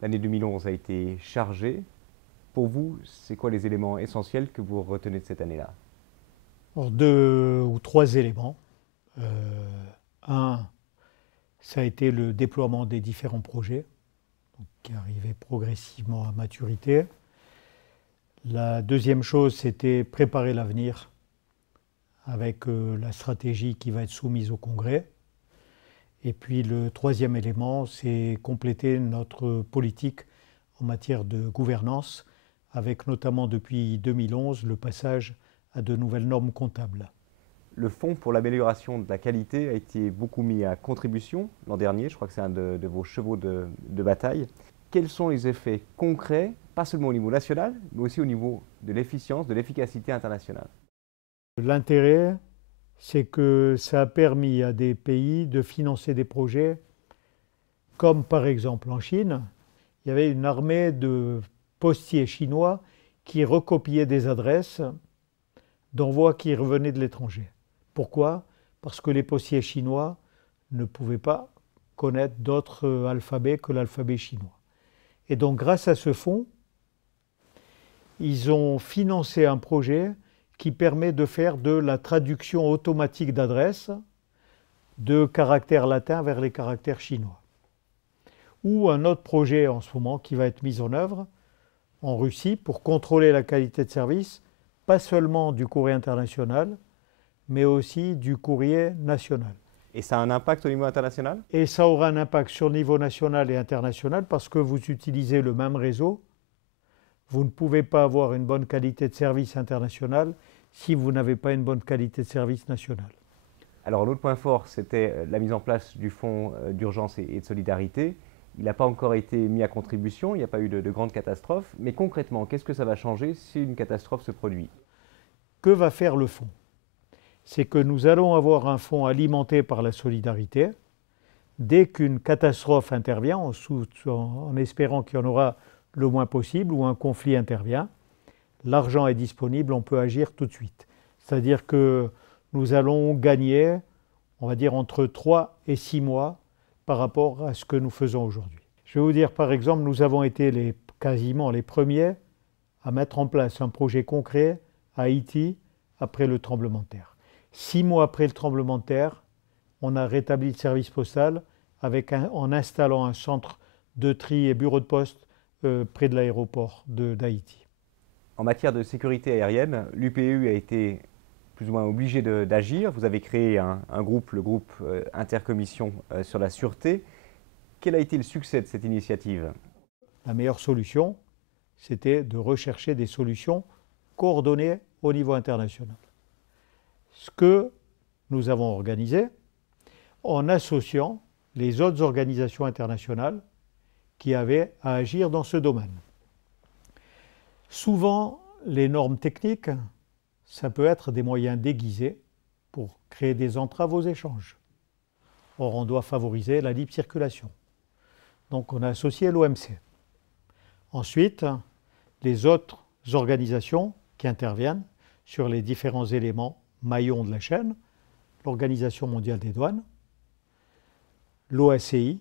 L'année 2011 a été chargée. Pour vous, c'est quoi les éléments essentiels que vous retenez de cette année-là? Alors, deux ou trois éléments. Un, ça a été le déploiement des différents projets, qui arrivaient progressivement à maturité. La deuxième chose, c'était préparer l'avenir avec la stratégie qui va être soumise au Congrès. Et puis le troisième élément, c'est compléter notre politique en matière de gouvernance, avec notamment depuis 2011 le passage à de nouvelles normes comptables. Le fonds pour l'amélioration de la qualité a été beaucoup mis à contribution l'an dernier. Je crois que c'est un de vos chevaux de bataille. Quels sont les effets concrets, pas seulement au niveau national, mais aussi au niveau de l'efficience, de l'efficacité internationale? L'intérêt, c'est que ça a permis à des pays de financer des projets comme par exemple en Chine, il y avait une armée de postiers chinois qui recopiaient des adresses d'envois qui revenaient de l'étranger. Pourquoi? Parce que les postiers chinois ne pouvaient pas connaître d'autres alphabets que l'alphabet chinois. Et donc grâce à ce fonds, ils ont financé un projet qui permet de faire de la traduction automatique d'adresses de caractères latins vers les caractères chinois. Ou un autre projet en ce moment qui va être mis en œuvre en Russie pour contrôler la qualité de service, pas seulement du courrier international, mais aussi du courrier national. Et ça a un impact au niveau international? Et ça aura un impact sur le niveau national et international parce que vous utilisez le même réseau. Vous ne pouvez pas avoir une bonne qualité de service international si vous n'avez pas une bonne qualité de service national. Alors, l'autre point fort, c'était la mise en place du fonds d'urgence et de solidarité. Il n'a pas encore été mis à contribution, il n'y a pas eu de grandes catastrophes. Mais concrètement, qu'est-ce que ça va changer si une catastrophe se produit? Que va faire le fonds? C'est que nous allons avoir un fonds alimenté par la solidarité. Dès qu'une catastrophe intervient, en espérant qu'il y en aura le moins possible, ou un conflit intervient, l'argent est disponible, on peut agir tout de suite. C'est-à-dire que nous allons gagner, on va dire, entre 3 et 6 mois par rapport à ce que nous faisons aujourd'hui. Je vais vous dire, par exemple, nous avons été quasiment les premiers à mettre en place un projet concret à Haïti après le tremblement de terre. 6 mois après le tremblement de terre, on a rétabli le service postal en installant un centre de tri et bureau de poste près de l'aéroport d'Haïti. En matière de sécurité aérienne, l'UPU a été plus ou moins obligé d'agir. Vous avez créé un groupe, le groupe Intercommission sur la sûreté. Quel a été le succès de cette initiative? La meilleure solution, c'était de rechercher des solutions coordonnées au niveau international. Ce que nous avons organisé en associant les autres organisations internationales qui avaient à agir dans ce domaine. Souvent, les normes techniques, ça peut être des moyens déguisés pour créer des entraves aux échanges. Or, on doit favoriser la libre circulation. Donc, on a associé l'OMC. Ensuite, les autres organisations qui interviennent sur les différents éléments maillons de la chaîne, l'Organisation mondiale des douanes, l'OACI,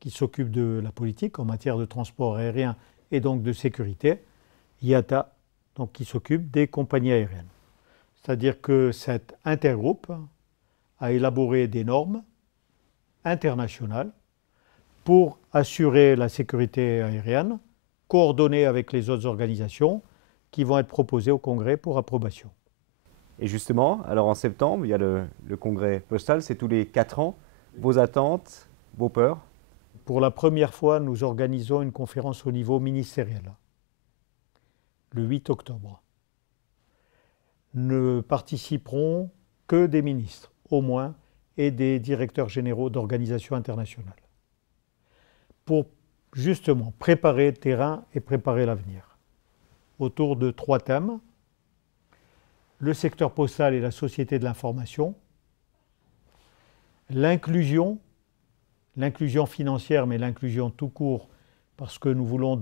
qui s'occupe de la politique en matière de transport aérien et donc de sécurité, IATA, donc qui s'occupe des compagnies aériennes. C'est-à-dire que cet intergroupe a élaboré des normes internationales pour assurer la sécurité aérienne, coordonnées avec les autres organisations qui vont être proposées au Congrès pour approbation. Et justement, alors en septembre, il y a le congrès postal, c'est tous les 4 ans. Vos attentes, vos peurs? Pour la première fois, nous organisons une conférence au niveau ministériel, le 8 octobre. Ne participeront que des ministres, au moins, et des directeurs généraux d'organisations internationales, pour justement préparer le terrain et préparer l'avenir, autour de 3 thèmes: le secteur postal et la société de l'information, l'inclusion financière, mais l'inclusion tout court, parce que nous voulons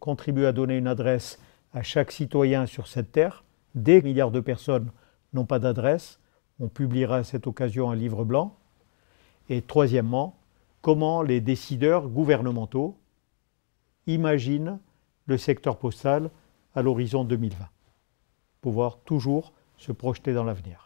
contribuer à donner une adresse à chaque citoyen sur cette terre. Des milliards de personnes n'ont pas d'adresse. On publiera à cette occasion un livre blanc. Et troisièmement, comment les décideurs gouvernementaux imagine le secteur postal à l'horizon 2020. Pouvoir toujours se projeter dans l'avenir.